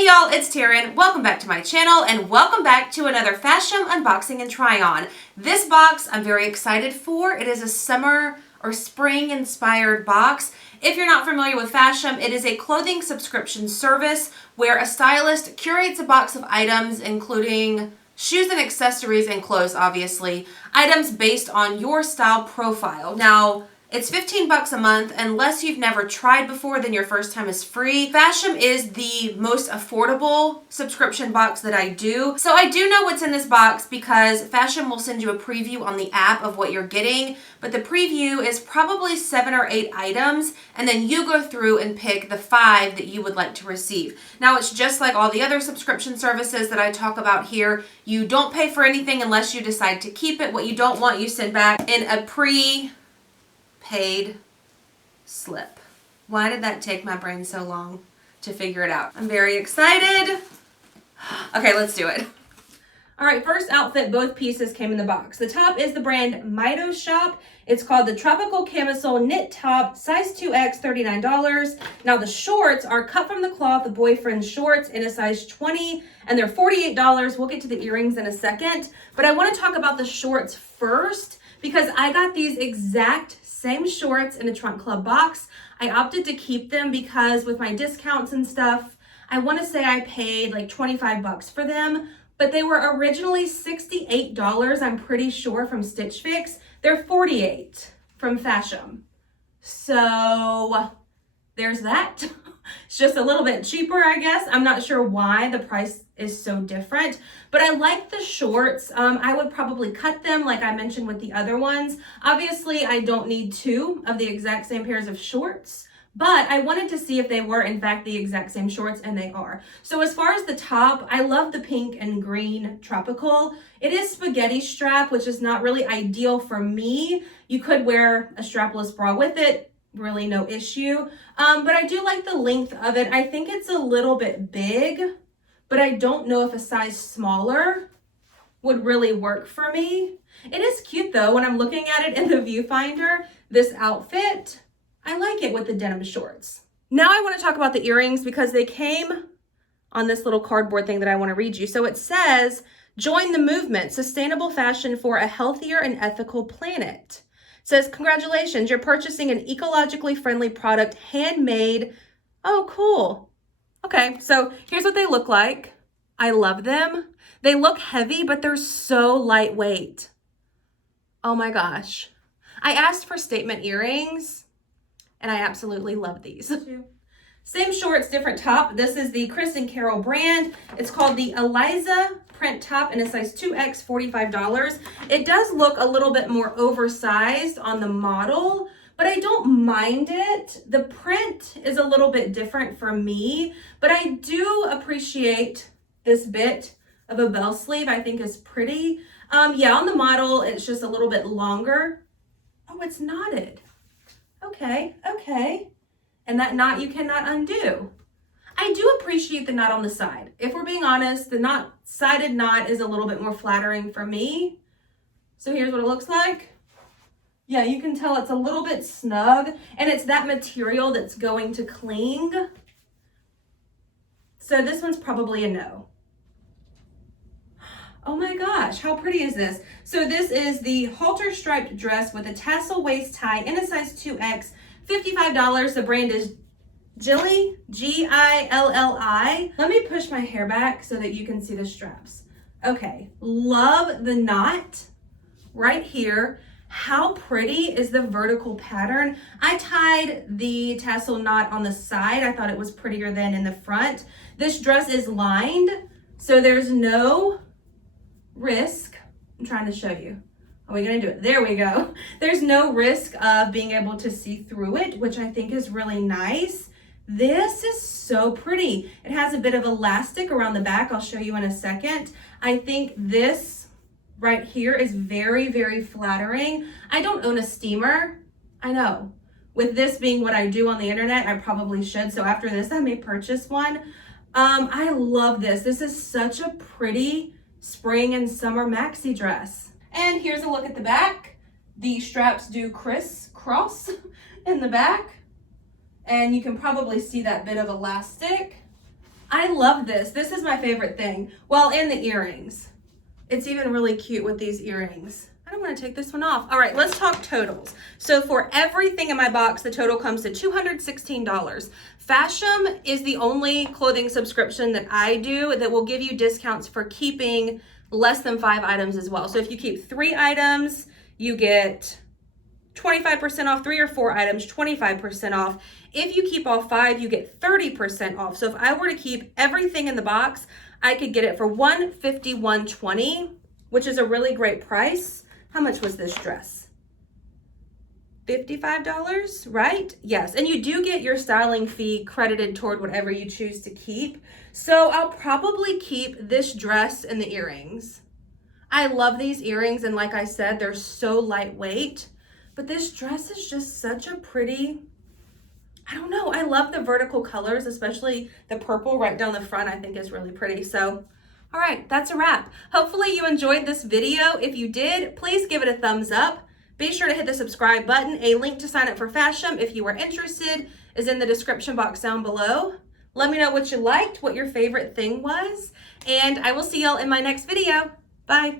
Hey y'all, it's Taren. Welcome back to my channel and welcome back to another Fashom unboxing and try on. This box I'm very excited for. It is a summer or spring inspired box. If you're not familiar with Fashom, it is a clothing subscription service where a stylist curates a box of items including shoes and accessories and clothes, obviously, items based on your style profile. Now, it's 15 bucks a month. Unless you've never tried before, then your first time is free. Fashom is the most affordable subscription box that I do. So I do know what's in this box because Fashom will send you a preview on the app of what you're getting. But the preview is probably 7 or 8 items. And then you go through and pick the 5 that you would like to receive. Now it's just like all the other subscription services that I talk about here. You don't pay for anything unless you decide to keep it. What you don't want, you send back in a prepaid slip. Why did that take my brain so long to figure it out? I'm very excited. Okay, let's do it. All right, first outfit, both pieces came in the box. The top is the brand Mittoshop. It's called the Tropical Camisole Knit Top, size 2X, $39. Now the shorts are cut from the cloth, the boyfriend shorts in a size 20, and they're $48. We'll get to the earrings in a second, but I want to talk about the shorts first because I got these exact same shorts in a Trunk Club box. I opted to keep them because with my discounts and stuff, I want to say I paid like 25 bucks for them, but they were originally $68, I'm pretty sure, from Stitch Fix. They're $48 from Fashom. So there's that. It's just a little bit cheaper, I guess. I'm not sure why the price is so different, but I like the shorts. I would probably cut them like I mentioned with the other ones. Obviously, I don't need 2 of the exact same pairs of shorts, but I wanted to see if they were in fact the exact same shorts, and they are. So as far as the top, I love the pink and green tropical. It is spaghetti strap, which is not really ideal for me. You could wear a strapless bra with it. Really no issue. But I do like the length of it. I think it's a little bit big, but I don't know if a size smaller would really work for me. It is cute though. When I'm looking at it in the viewfinder, this outfit, I like it with the denim shorts. Now I want to talk about the earrings because they came on this little cardboard thing that I want to read you. So it says, join the movement, sustainable fashion for a healthier and ethical planet. Says, congratulations, you're purchasing an ecologically friendly product, handmade. Oh, cool. Okay, so here's what they look like. I love them. They look heavy, but they're so lightweight. Oh my gosh. I asked for statement earrings, and I absolutely love these. Same shorts, different top. This is the Chris and Carol brand. It's called the Eliza print top in a size 2X, $45. It does look a little bit more oversized on the model, but I don't mind it. The print is a little bit different for me, but I do appreciate this bit of a bell sleeve. I think is pretty. Yeah, on the model, it's just a little bit longer. Oh, it's knotted. Okay. And that knot you cannot undo. I do appreciate the knot on the side. If we're being honest, the sided knot is a little bit more flattering for me. So here's what it looks like. Yeah, you can tell it's a little bit snug, and it's that material that's going to cling. So this one's probably a no. Oh my gosh, how pretty is this? So this is the halter striped dress with a tassel waist tie in a size 2X, $55. The brand is GIlli, G-I-L-L-I. Let me push my hair back so that you can see the straps. Okay, love the knot right here. How pretty is the vertical pattern? I tied the tassel knot on the side. I thought it was prettier than in the front. This dress is lined, so there's no risk. I'm trying to show you. Are we gonna do it? There we go. There's no risk of being able to see through it, which I think is really nice. This is so pretty. It has a bit of elastic around the back. I'll show you in a second. I think this right here is very, very flattering. I don't own a steamer. I know. With this being what I do on the internet, I probably should. So after this, I may purchase one. I love this. This is such a pretty spring and summer maxi dress. And here's a look at the back. The straps do crisscross in the back. And you can probably see that bit of elastic. I love this. This is my favorite thing. Well, and the earrings. It's even really cute with these earrings. I don't want to take this one off. All right, let's talk totals. So for everything in my box, the total comes to $216. Fashom is the only clothing subscription that I do that will give you discounts for keeping less than 5 items as well. So if you keep 3 items, you get 25% off. 3 or 4 items, 25% off. If you keep all 5, you get 30% off. So if I were to keep everything in the box, I could get it for $151.20, which is a really great price. How much was this dress? $55, right? Yes, and you do get your styling fee credited toward whatever you choose to keep. So I'll probably keep this dress and the earrings. I love these earrings, and like I said, they're so lightweight, but this dress is just such a pretty, I don't know, I love the vertical colors, especially the purple right down the front, I think is really pretty. So all right, that's a wrap. Hopefully you enjoyed this video. If you did, please give it a thumbs up. Be sure to hit the subscribe button. A link to sign up for Fashom if you are interested is in the description box down below. Let me know what you liked, what your favorite thing was, and I will see y'all in my next video. Bye.